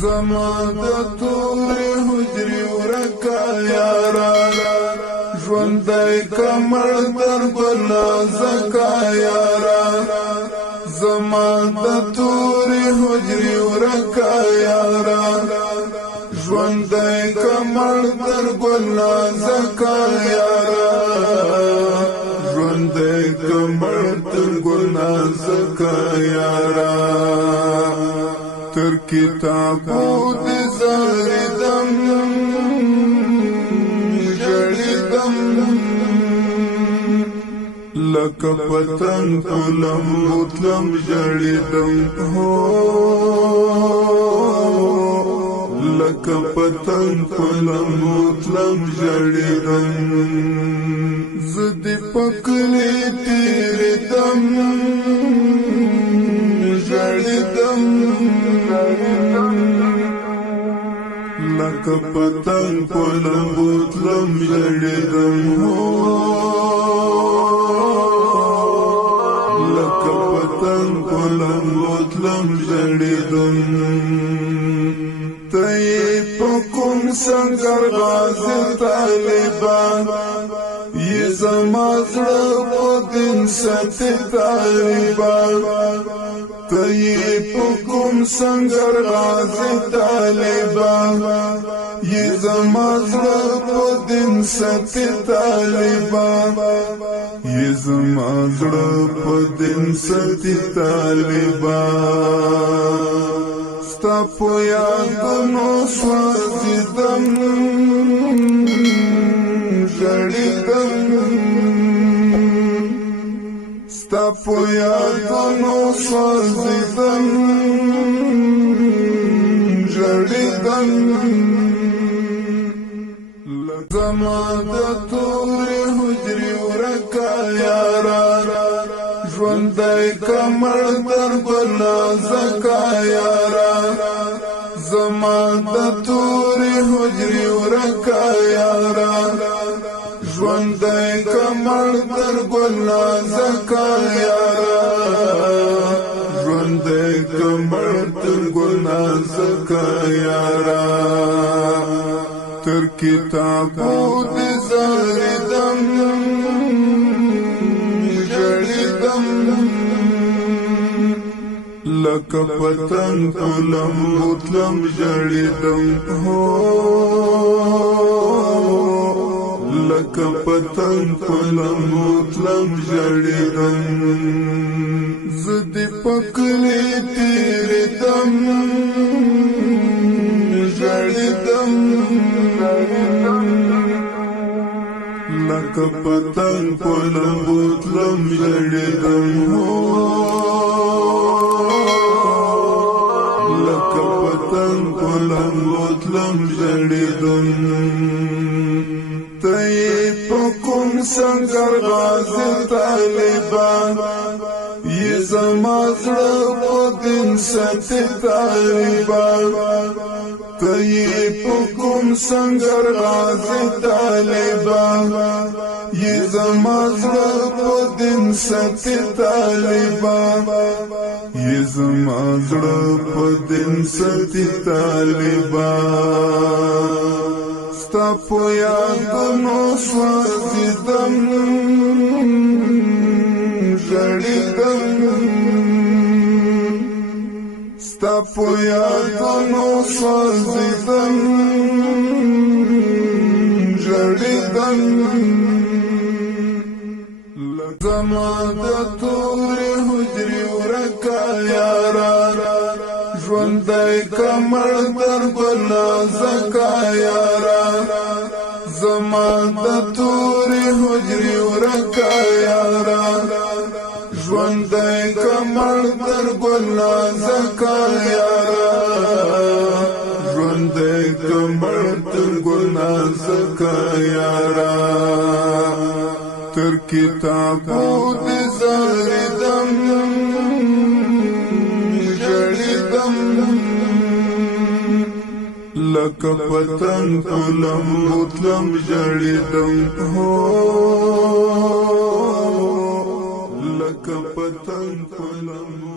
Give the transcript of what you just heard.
زما د تورې حجرې ورکه یاره ژوندی کمر در ګله زکه یاره زما د تورې حجرې ورکه یاره ژوندی کمر در ګله زکه یاره ژوندی کمر در ګله زکه یاره تر کتابو دی زاریدم جړیدم لکه پتنګ پلم بوتلم جړیدم هو لکه پتنګ پلم بوتلم جړیدم زدی پکلی تیریدم جړیدم لکه پتنګ پلم بوتلم جړیدم لکه پتنګ پلم بوتلم جړیدم تی په کوم سنگر غازی طالبان یہ زما زړه په دین ساتي طالبان تی په کوم سنگر غازی طالبان یہ زما زړه په دین ساتي طالبان یہ زما زړه په دین ساتي طالبان ستا په یادونو سوځیدم جړیدم ستا په یادونو سوځیدم جړیدم زما د تورې حجرې ورکه یاره ژوندی کمر در ګله زکه یاره زما د تورې حجرې ورکه یاره ژوندی کمر در ګله زکه یاره ژوندی کمر در ګله زکه یاره تر کتابو دی زاریدم جړیدم لکه پتنګ پلم بوتلم جړیدم لکه پتنګ پلم بوتلم جړیدم زدی پکلی تیریدم جړیدم لکه پتنګ پلم بوتلم جړیدم لکه پتنګ پلم بوتلم جړیدم تی په کوم سنگر غازی طالبان یہ زما زړه په دین ساتي طالبان تی په کوم سنگر غازی طالبان یہ زما زړه په دین ساتي طالبان یہ زما زړه په دین ساتي طالبان ستا په یادونو سوځیدم جړیدم ستا په یادونو سوځیدم جړیدم زما د تورې حجرې ورکه یاره ژوندی کمر در ګله زکه یاره زما د تورې حجرې ورکه یاره ژوندی کمر در ګله زکه یاره ژوندی کمر در ګله زکه یاره تر کتابو دی زاریدم جړیدم لکه پتنګ پلم بوتلم جړیدم لکه پتنګ پلم